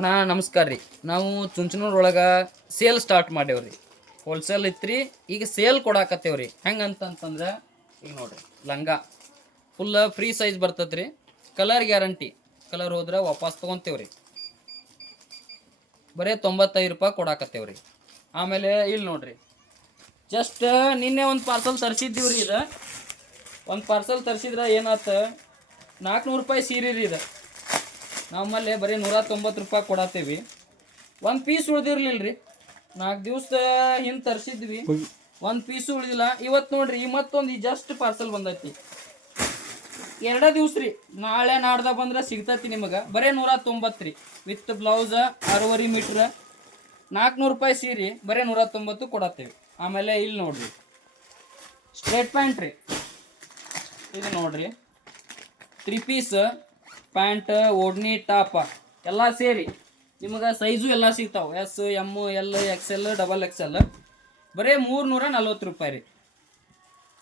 ಅಣ್ಣ ನಮಸ್ಕಾರ ರೀ. ನಾವು ಚುಂಚನೂರೊಳಗೆ ಸೇಲ್ ಸ್ಟಾರ್ಟ್ ಮಾಡೇವ್ರಿ. ಹೋಲ್ಸೇಲ್ ಇತ್ತು ಈಗ ಸೇಲ್ ಕೊಡಾಕತ್ತೇವ್ರಿ. ಹೆಂಗೆ ಅಂತಂತಂದ್ರೆ ಈಗ ನೋಡಿರಿ, ಲಂಗ ಫುಲ್ ಫ್ರೀ ಸೈಜ್ ಬರ್ತದೆ ರೀ. ಕಲರ್ ಗ್ಯಾರಂಟಿ, ಕಲರ್ ಹೋದ್ರೆ ವಾಪಸ್ ತೊಗೊತೇವ್ರಿ. ಬರೀ 95 ರೂಪಾಯಿ ಕೊಡಾಕತ್ತೇವ್ರಿ. ಆಮೇಲೆ ಇಲ್ಲಿ ನೋಡ್ರಿ, ಜಸ್ಟ್ ನಿನ್ನೆ ಒಂದು ಪಾರ್ಸಲ್ ತರಿಸಿದ್ದೀವ್ರಿ. ಇದು ಒಂದು ಪಾರ್ಸಲ್ ತರಿಸಿದ್ರೆ ಏನಾತ, 400 ರೂಪಾಯಿ ಸೀರೆ ರೀ. ಇದು ನಮ್ಮಲ್ಲಿ ಬರೀ 190 ರೂಪಾಯಿ ಕೊಡತ್ತೀವಿ. ಒಂದು ಪೀಸ್ ಉಳ್ದಿರ್ಲಿಲ್ಲ ರೀ. 4 ದಿವಸ ಹಿಂದೆ ತರಿಸಿದ್ವಿ, ಒಂದು ಪೀಸು ಉಳಿದಿಲ್ಲ. ಇವತ್ತು ನೋಡ್ರಿ, ಈ ಮತ್ತೊಂದು ಜಸ್ಟ್ ಪಾರ್ಸಲ್ ಬಂದೈತಿ. 2 ದಿವಸ ರೀ. ನಾಳೆ ನಾಡ್ದ ಬಂದ್ರೆ ಸಿಗ್ತೈತಿ ನಿಮಗೆ. ಬರೀ 190 ರೀ. ವಿತ್ ಬ್ಲೌಸ್ 6.5 ಮೀಟ್ರ್ 400 ರೂಪಾಯಿ ಸೀರೆ ಬರೀ 190 ಕೊಡತ್ತೇವೆ. ಆಮೇಲೆ ಇಲ್ಲಿ ನೋಡ್ರಿ, ಸ್ಟ್ರೇಟ್ ಪ್ಯಾಂಟ್ ರೀ. ಇದು ನೋಡ್ರಿ, 3 ಪೀಸ್ ಪ್ಯಾಂಟ್, ಓಡ್ನಿ, ಟಾಪ ಎಲ್ಲ ಸೇರಿ ನಿಮಗೆ ಸೈಜು ಎಲ್ಲ ಸಿಗ್ತಾವೆ. S, M, L, XL, XXL. ಬರೀ 340 ರೂಪಾಯಿ ರೀ.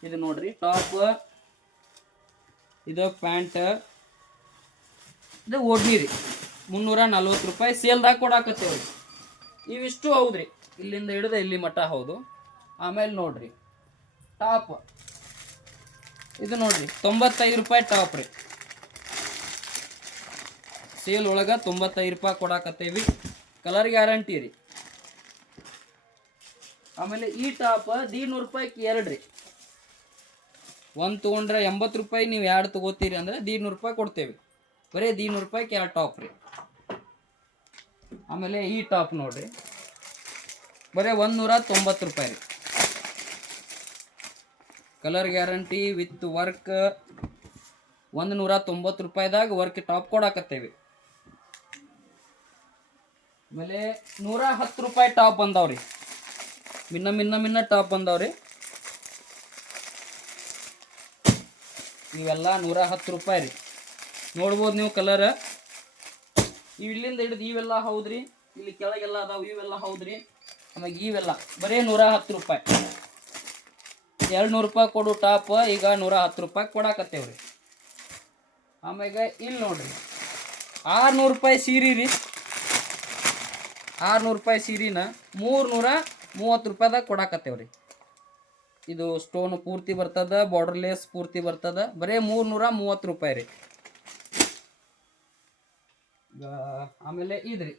ಇದು ನೋಡ್ರಿ, ಟಾಪ್, ಇದು ಪ್ಯಾಂಟ್, ಇದು ಓಡ್ನಿ ರೀ. 340 ರೂಪಾಯಿ ಸೇಲ್ದಾಗ ಕೊಡಾಕತ್ತೇವ್ರಿ. ಇವಿಷ್ಟು ಹೌದ್ರಿ, ಇಲ್ಲಿಂದ ಹಿಡಿದು ಇಲ್ಲಿ ಮಟ್ಟ ಹೌದು. ಆಮೇಲೆ ನೋಡ್ರಿ, ಟಾಪ್ ಇದು ನೋಡ್ರಿ, 95 ರೂಪಾಯಿ ಟಾಪ್ ರೀ. ಸೇಲ್ ಒಳಗೆ 95 ರೂಪಾಯಿ ಕೊಡಾಕತ್ತೇವಿ. ಕಲರ್ ಗ್ಯಾರಂಟಿ ರೀ. ಆಮೇಲೆ ಈ ಟಾಪ್ 150 ರೂಪಾಯಿಗೆ 2 ರೀ. ಒಂದು ತೊಗೊಂಡ್ರೆ 80 ರೂಪಾಯಿ, ನೀವು 2 ತೊಗೋತೀರಿ ಅಂದ್ರೆ 150 ರೂಪಾಯಿ ಕೊಡ್ತೇವೆ. ಬರೀ 150 ರೂಪಾಯಿಗೆ 2 ಟಾಪ್ ರೀ. ಆಮೇಲೆ ಈ ಟಾಪ್ ನೋಡ್ರಿ, ಬರೀ 190 ರೂಪಾಯಿ ರೀ. Colour guarantee with work. 190 ರೂಪಾಯಿದಾಗ ವರ್ಕ್ ಟಾಪ್ ಕೊಡಾಕತ್ತೇವೆ. ಆಮೇಲೆ 110 ರೂಪಾಯಿ ಟಾಪ್ ಬಂದಾವ್ರಿ. ಮಿನ್ನ ಟಾಪ್ ಬಂದಾವ್ರಿ. ಇವೆಲ್ಲ 110 ರೂಪಾಯಿ ರೀ. ನೋಡ್ಬೋದು ನೀವು ಕಲರ್. ಇಲ್ಲಿಂದ ಹಿಡಿದು ಇವೆಲ್ಲ ಹೌದ್ರಿ, ಇಲ್ಲಿ ಕೆಳಗೆಲ್ಲ ಅದಾವ, ಇವೆಲ್ಲ ಹೌದ್ರಿ. ಆಮೇಲೆ ಇವೆಲ್ಲ ಬರೀ 110 ರೂಪಾಯಿ. 200 ರೂಪಾಯಿ ಕೊಡು ಟಾಪ್ ಈಗ 110 ರೂಪಾಯಿ ಕೊಡಾಕತ್ತೇವ್ರಿ. ಆಮ್ಯಾಗ ಇಲ್ಲಿ ನೋಡ್ರಿ, 600 ರೂಪಾಯಿ ಸೀರೆ ರೀ. 600 ರೂಪಾಯಿ ಸೀರೆನ 330 ರೂಪಾಯಿದಾಗ ಕೊಡಾಕತ್ತೇವ್ರಿ. ಇದು ಸ್ಟೋನ್ ಪೂರ್ತಿ ಬರ್ತದ, ಬಾರ್ಡರ್ಲೆಸ್ ಪೂರ್ತಿ ಬರ್ತದ. ಬರೀ 330 ರೂಪಾಯಿ ರೀ. ಆಮೇಲೆ ಇದ್ರಿ,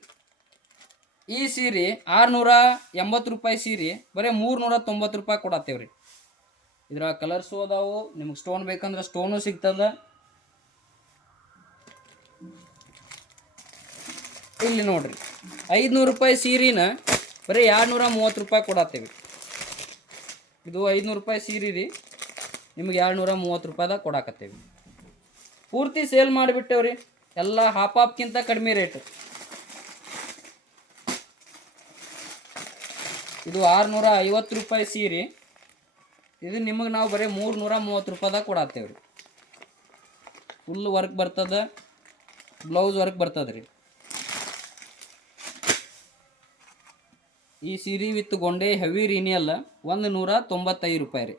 ಈ ಸೀರೆ 680 ರೂಪಾಯಿ ಸೀರೆ ಬರೀ 390 ರೂಪಾಯಿ ಕೊಡತ್ತೇವ್ರಿ. ಇದ್ರ ಕಲರ್ಸು ಅದಾವು. ನಿಮ್ಗೆ ಸ್ಟೋನ್ ಬೇಕಂದ್ರೆ ಸ್ಟೋನು ಸಿಗ್ತದ. ಇಲ್ಲಿ ನೋಡ್ರಿ, 500 ರೂಪಾಯಿ ಸೀರೆನ ಬರೀ 230 ರೂಪಾಯಿ ಕೊಡತ್ತೇವೆ. ಇದು 500 ರೂಪಾಯಿ ಸೀರೆ ರೀ, ನಿಮ್ಗೆ 230 ರೂಪಾಯಿದಾಗ ಕೊಡಾಕತ್ತೇವೆ. ಪೂರ್ತಿ ಸೇಲ್ ಮಾಡಿಬಿಟ್ಟೇವ್ರಿ. ಎಲ್ಲ ಹಾಪ್ಕಿಂತ ಕಡಿಮೆ ರೇಟ್. ಇದು 650 ರೂಪಾಯಿ ಸೀರೆ. ಇದು ನಿಮಗೆ ನಾವು ಬರೀ 330 ರೂಪಾಯಿದಾಗ ಕೊಡತ್ತೇವ್ರಿ. ಫುಲ್ ವರ್ಕ್ ಬರ್ತದ, ಬ್ಲೌಸ್ ವರ್ಕ್ ಬರ್ತದೆ ರೀ. ಈ ಸೀರೆ ವಿತ್ ಗೊಂಡೆ ಹೆವಿ ರೀನಿಯಲ್ 195 ರೂಪಾಯಿ ರೀ.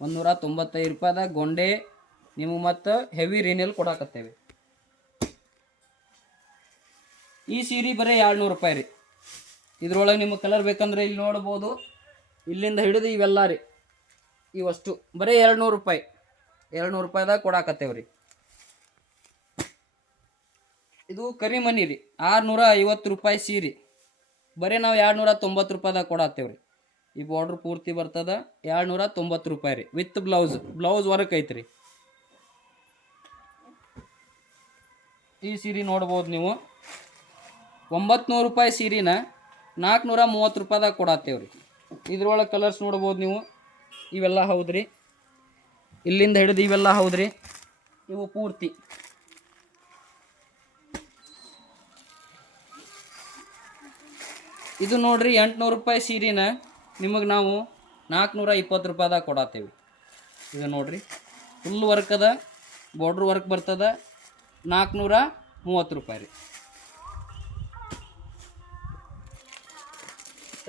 195 ರೂಪಾಯಿದಾಗ ಗೊಂಡೆ ನಿಮಗೆ ಮತ್ತು ಹೆವಿ ರೀನಿಯಲ್ ಕೊಡಾಕತ್ತೇವೆ. ಈ ಸೀರೆ ಬರೀ 200 ರೂಪಾಯಿ ರೀ. ಇದ್ರೊಳಗೆ ನಿಮಗೆ ಕಲರ್ ಬೇಕಂದ್ರೆ ಇಲ್ಲಿ ನೋಡ್ಬೋದು. ಇಲ್ಲಿಂದ ಹಿಡಿದು ಇವೆಲ್ಲ ರೀ, ಇವಷ್ಟು ಬರೀ 200 ರೂಪಾಯಿ. 200 ರೂಪಾಯಿದಾಗ ಕೊಡಾಕತ್ತೇವ್ರಿ. ಇದು ಕರಿಮನಿ ರೀ, 650 ರೂಪಾಯಿ ಸೀರೆ ಬರೀ ನಾವು 290 ರೂಪಾಯಿದಾಗ ಕೊಡತ್ತೇವ್ರಿ. ಈ ಬಾರ್ಡ್ರ್ ಪೂರ್ತಿ ಬರ್ತದ, 290 ರೂಪಾಯಿ ರೀ. ವಿತ್ ಬ್ಲೌಸ್ ವರ್ಕ್ ಐತ್ರಿ. ಈ ಸೀರೆ ನೋಡ್ಬೋದು ನೀವು, 900 ರೂಪಾಯಿ ಸೀರೆನ 430 ರೂಪಾಯಿದಾಗ ಕೊಡತ್ತೇವ್ರಿ. ಇದ್ರೊಳಗೆ ಕಲರ್ಸ್ ನೋಡ್ಬೋದು ನೀವು. ಇವೆಲ್ಲ ಹೌದ್ರಿ, ಇಲ್ಲಿಂದ ಹಿಡಿದು ಇವೆಲ್ಲ ಹೌದ್ರಿ. ಇವು ಪೂರ್ತಿ ಇದು ನೋಡ್ರಿ, 800 ರೂಪಾಯಿ ಸೀರೆನ ನಿಮಗೆ ನಾವು 420 ರೂಪಾಯಿದಾಗ ಕೊಡತ್ತೇವೆ. ಇದು ನೋಡ್ರಿ, ಫುಲ್ ವರ್ಕ್ ಅದ, ಬಾರ್ಡ್ರ್ ವರ್ಕ್ ಬರ್ತದ, 430 ರೂಪಾಯಿ ರೀ.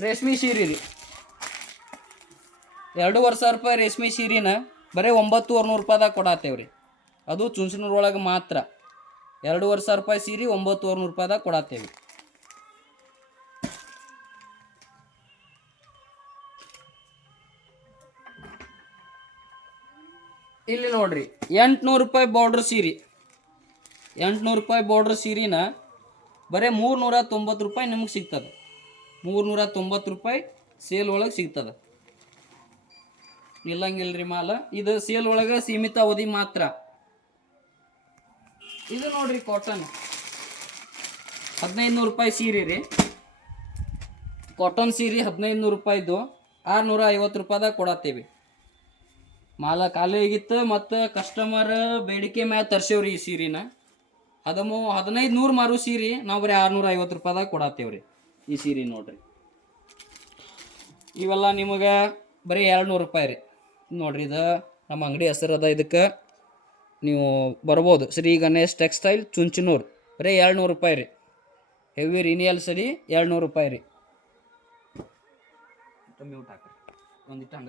ರೇಷ್ಮೆ ಸೀರೆ ರೀ, 2,500 ರೂಪಾಯಿ ರೇಷ್ಮೆ ಸೀರೆನ ಬರೀ 900 ರೂಪಾಯಿದಾಗ ಕೊಡತ್ತೇವ್ರಿ. ಅದು ಚುಂಚನೂರೊಳಗೆ ಮಾತ್ರ. 2,500 ಸೀರೆ 9,100 ರೂಪಾಯಿದಾಗ ಕೊಡತ್ತೇವೆ. ಇಲ್ಲಿ ನೋಡ್ರಿ 800 ರೂಪಾಯಿ ಬಾರ್ಡ್ರ್ ಸೀರೆ, 800 ರೂಪಾಯಿ ಬಾರ್ಡ್ರ್ ಸೀರೆನ ಬರೀ 390 ರೂಪಾಯಿ ನಿಮಗೆ ಸಿಗ್ತದೆ. 390 ರೂಪಾಯಿ ಸೇಲ್ ಒಳಗೆ ಸಿಗ್ತದೆ. ನಿಲ್ಲಂಗಿಲ್ರಿ ಮಾಲ. ಇದು ಸೇಲ್ ಒಳಗೆ ಸೀಮಿತ ಅವಧಿ ಮಾತ್ರ. ಇದು ನೋಡ್ರಿ ಕಾಟನ್ 1,500 ರೂಪಾಯಿ ಸೀರೆ ರೀ. ಕಾಟನ್ ಸೀರೆ 1,500 ರೂಪಾಯಿದು 650 ರೂಪಾಯಿದಾಗ ಕೊಡತ್ತೇವೆ. ಮಾಲ ಖಾಲಿ ಆಗಿತ್ತು ಮತ್ತು ಕಸ್ಟಮರ್ ಬೇಡಿಕೆ ಮ್ಯಾಲ ತರ್ಸೇವ್ರಿ ಈ ಸೀರೆನ. 1,500 ಮಾರು ಸೀರೆ ನಾವು ಬರೀ 650 ರೂಪಾಯಿದಾಗ ಕೊಡತ್ತೇವ್ರಿ ಈ ಸೀರೆ. ನೋಡ್ರಿ ಇವೆಲ್ಲ ನಿಮಗೆ ಬರೀ 200 ರೂಪಾಯಿ ರೀ. ನೋಡ್ರಿ ಇದು ನಮ್ಮ ಅಂಗಡಿ ಹೆಸರು ಅದ. ಇದಕ್ಕೆ ನೀವು ಬರ್ಬೋದು, ಶ್ರೀ ಗಣೇಶ್ ಟೆಕ್ಸ್ಟೈಲ್ ಚುಂಚನೂರು. ಬರೀ 200 ರೂಪಾಯಿ ರೀ. ಹೆವಿ ರಿನಿಯಲ್ ಸರಿ 200 ರೂಪಾಯಿ ರೀ. ಮ್ಯೂಟ್ ಹಾಕ್ರಿ ಒಂದಿಟ್ಟು.